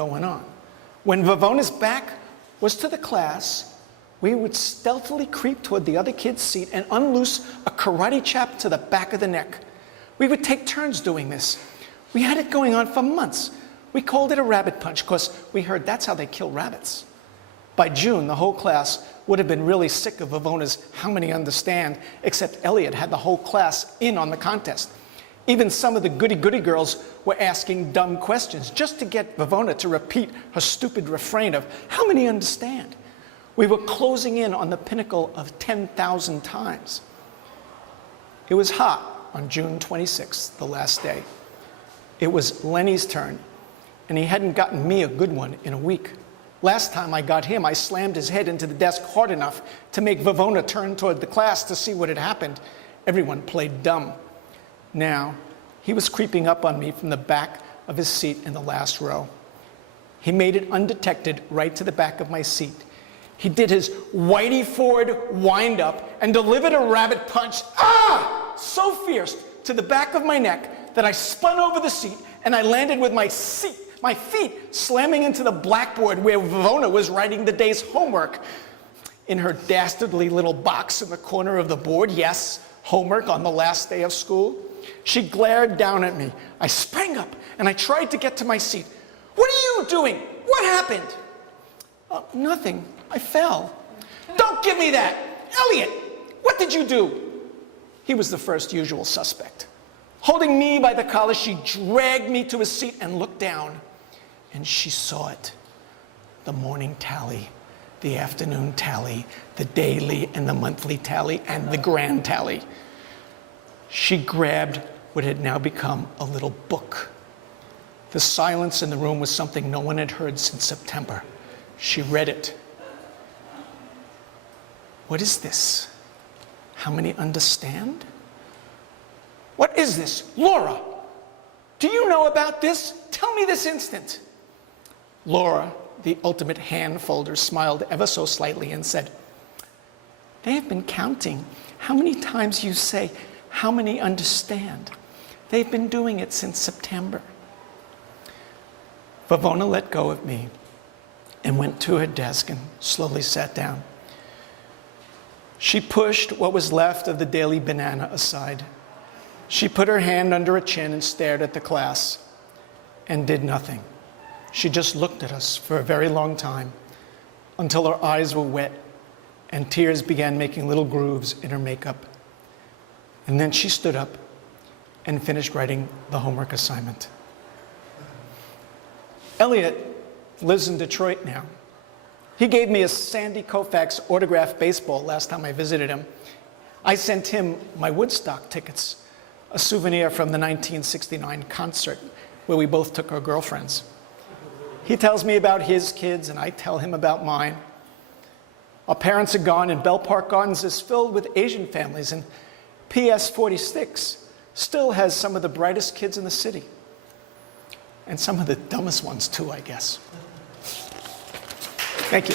going on. When Vavona's back was to the class, we would stealthily creep toward the other kid's seat and unloose a karate chop to the back of the neck. We would take turns doing this. We had it going on for months. We called it a rabbit punch because we heard that's how they kill rabbits. By June, the whole class would have been really sick of Vavona's how many understand, except Elliot had the whole class in on the contest. Even some of the goody-goody girls were asking dumb questions just to get Vavona to repeat her stupid refrain of how many understand. We were closing in on the pinnacle of 10,000 times. It was hot on June 26th, the last day. It was Lenny's turn, and he hadn't gotten me a good one in a week. Last time I got him, I slammed his head into the desk hard enough to make Vavona turn toward the class to see what had happened. Everyone played dumb. Now, he was creeping up on me from the back of his seat in the last row. He made it undetected right to the back of my seat. He did his Whitey Ford wind-up and delivered a rabbit punch, so fierce, to the back of my neck that I spun over the seat and I landed with my feet slamming into the blackboard where Vavona was writing the day's homework. In her dastardly little box in the corner of the board, yes, homework on the last day of school. She glared down at me. I sprang up and I tried to get to my seat. "What are you doing? What happened?" "Nothing. I fell." "Don't give me that! Elliot, what did you do?" He was the first usual suspect. Holding me by the collar, she dragged me to a seat and looked down. And she saw it. The morning tally, the afternoon tally, the daily and the monthly tally, and the grand tally. She grabbed what had now become a little book. The silence in the room was something no one had heard since September. She read it. "What is this? How many understand? What is this? Laura, do you know about this? Tell me this instant." Laura, the ultimate hand folder, smiled ever so slightly and said, "They have been counting how many times you say, 'How many understand?' They've been doing it since September." Vavona let go of me and went to her desk and slowly sat down. She pushed what was left of the Daily Banana aside. She put her hand under her chin and stared at the class and did nothing. She just looked at us for a very long time until her eyes were wet and tears began making little grooves in her makeup. And then she stood up and finished writing the homework assignment. Elliot lives in Detroit now. He gave me a Sandy Koufax autographed baseball last time I visited him. I sent him my Woodstock tickets, a souvenir from the 1969 concert where we both took our girlfriends. He tells me about his kids and I tell him about mine. Our parents are gone and Bell Park Gardens is filled with Asian families, and PS 46 still has some of the brightest kids in the city. And some of the dumbest ones too, I guess. Thank you.